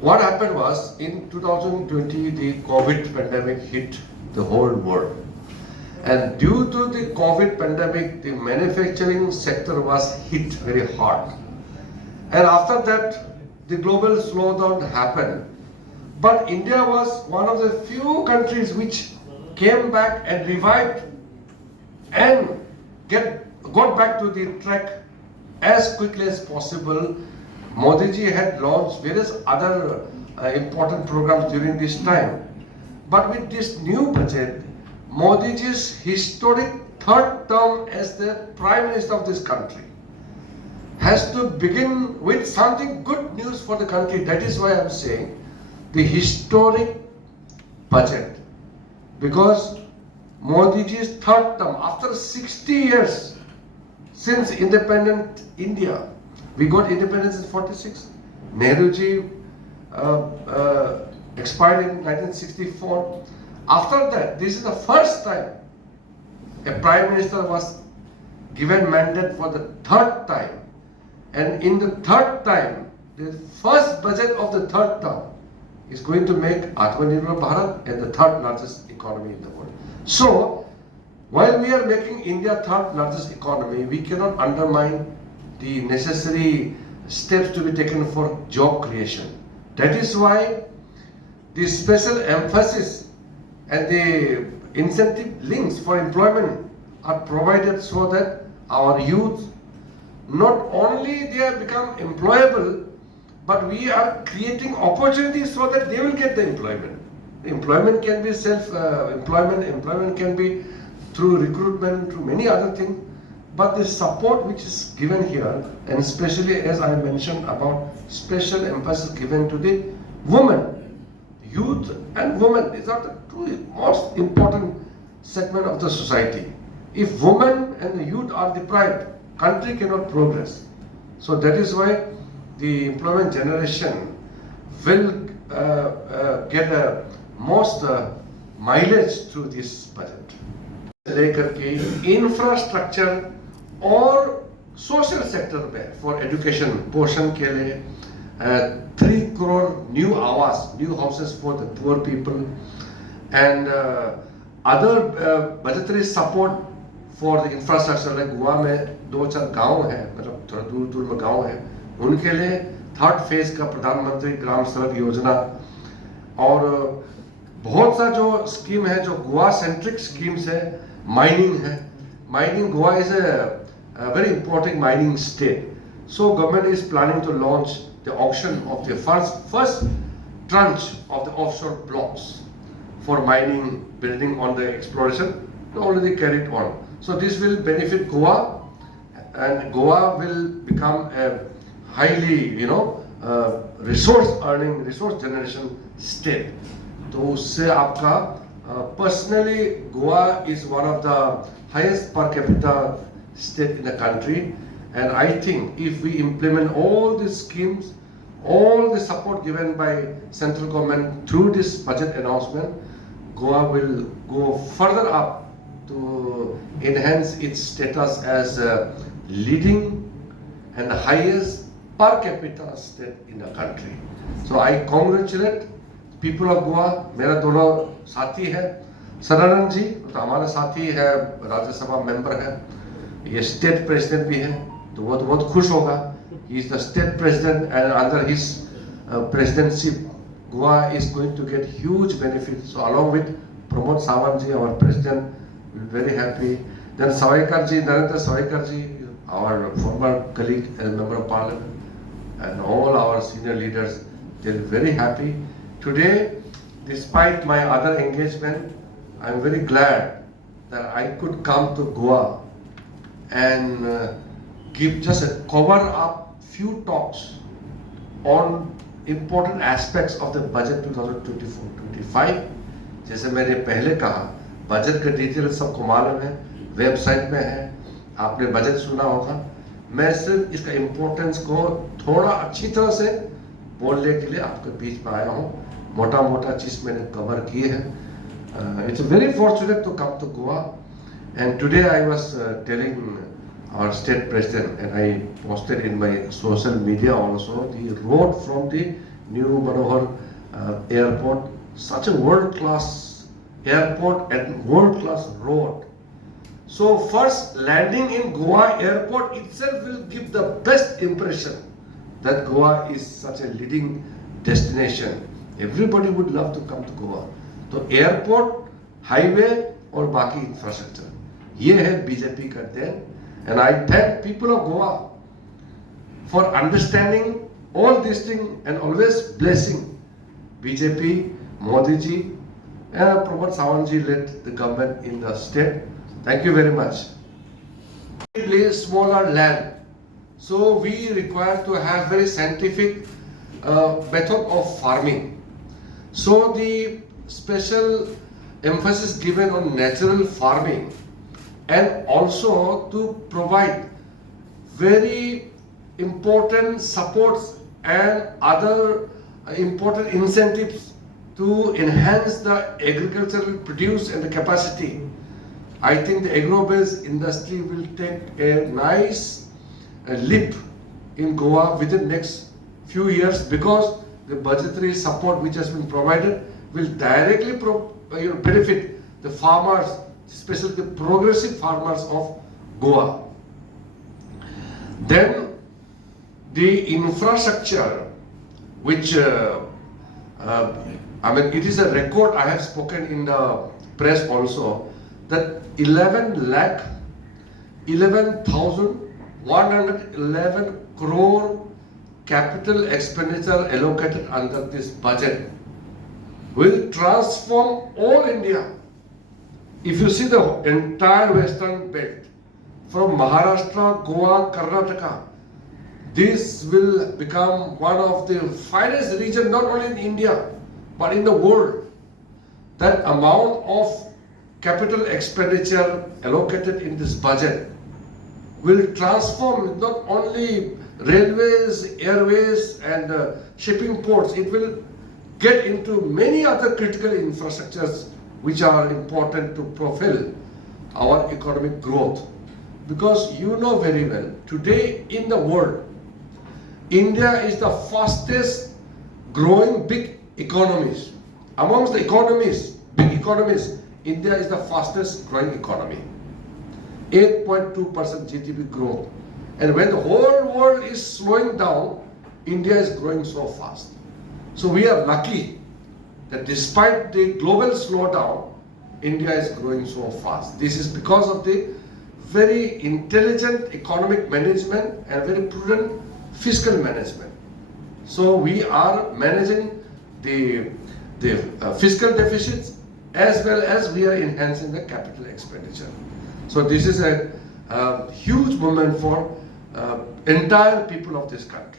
What happened was in 2020 the COVID pandemic hit the whole world. And due to the COVID pandemic, the manufacturing sector was hit very hard. And after that, the global slowdown happened. But India was one of the few countries which came back and revived and got back to the track as quickly as possible. Modi ji had launched various other important programs during this time. But with this new budget, Modi ji's historic third term as the Prime Minister of this country has to begin with something good news for the country. That is why I am saying the historic budget. Because Modi ji's third term, after 60 years since independent India, we got independence in 46. Nehru ji expired in 1964. After that, this is the first time a Prime Minister was given mandate for the third time. And in the third time, the first budget of the third term is going to make Atmanirbhar Bharat and the third largest economy in the world. So, while we are making India third largest economy, we cannot undermine the necessary steps to be taken for job creation. That is why the special emphasis and the incentive links for employment are provided so that our youth, not only they have become employable, but we are creating opportunities so that they will get the employment. Employment can be self-employment, employment can be through recruitment, through many other things. But the support which is given here, and especially as I mentioned about special emphasis given to the women, youth and women, these are the two most important segment of the society. If women and the youth are deprived, country cannot progress. So that is why the employment generation will get a most mileage through this budget. लेकर के infrastructure और social sector में for education पोषण के लिए 3 crore new आवास, new houses for the poor people, and other budgetary support for the infrastructure. Like Goa में 2-4 गांव हैं, मतलब थोड़ा दूर दूर में गांव हैं, उनके लिए थर्ड फेज का प्रधानमंत्री ग्राम सड़क योजना और बहुत सा जो स्कीम है जो गोवा सेंट्रिक स्कीम्स है. माइनिंग है, mining Goa is a very important mining state. So government is planning to launch the auction of the first tranche of the offshore blocks for mining, building on the exploration already carried on. So this will benefit Goa, and Goa will become a highly, resource earning, resource generation state. तो उससे आपका personally Goa is one of the highest per capita state in the country, and I think if we implement all these schemes, all the support given by central government through this budget announcement, Goa will go further up to enhance its status as a leading and the highest per capita state in the country. So I congratulate people of Goa. मेरा दोनों साथी है, सदानंद जी तो हमारा साथी है, Rajya Sabha member है, ये स्टेट प्रेसिडेंट भी है, तो वो तो बहुत खुश होगा. He is the state president, and under his presidency, Goa is going to get huge benefits. So along with Pramod Sawant ji, our president, we're very happy. Then Sawaikar ji, Narendra Sawaikar ji, our former colleague and member of parliament, and all our senior leaders, they're very happy. Today, despite my other engagement, I'm very glad that I could come to Goa and give just a cover up few talks on important aspects of the budget 2024-25. जैसे मैंने पहले कहा, budget का detail सबको मालूम है, website में है, आपने बजट सुना होगा. मैं सिर्फ इसका इम्पोर्टेंस को थोड़ा अच्छी तरह से बोलने के लिए आपके बीच में आया हूँ. मोटा मोटा चीज मैंने कवर किए हैं. It's very fortunate to come to Goa, and today I was telling our state president, and I posted in my social media also, the road from the new Manohar airport, such a world-class airport and world-class road. So first landing in Goa airport itself will give the best impression that Goa is such a leading destination. Everybody would love to come to Goa. So airport, highway और बाकी infrastructure, ये है BJP का then. And I thank people of Goa for understanding all these things and always blessing BJP, Modi ji, and Pramod Sawant ji led the government in the state. Thank you very much. Smaller land, so we require to have very scientific method of farming. So the special emphasis given on natural farming and also to provide very important supports and other important incentives to enhance the agricultural produce and the capacity. I think the agro-based industry will take a nice leap in Goa within next few years, because the budgetary support which has been provided will directly benefit the farmers, especially the progressive farmers of Goa. Then the infrastructure, which I mean, it is a record. I have spoken in the press also that 11,111 crore capital expenditure allocated under this budget will transform all India. If you see the entire western belt from Maharashtra, Goa, Karnataka, this will become one of the finest regions not only in India but in the world. That amount of capital expenditure allocated in this budget will transform not only railways, airways and shipping ports. It will get into many other critical infrastructures which are important to propel our economic growth. Because you know very well, today in the world, India is the fastest growing big economies. Amongst the economies, big economies, India is the fastest growing economy. 8.2% GDP growth. And when the whole world is slowing down, India is growing so fast. So we are lucky that despite the global slowdown, India is growing so fast. This is because of the very intelligent economic management and very prudent fiscal management. So we are managing the fiscal deficits as well as we are enhancing the capital expenditure. So this is a huge moment for entire people of this country.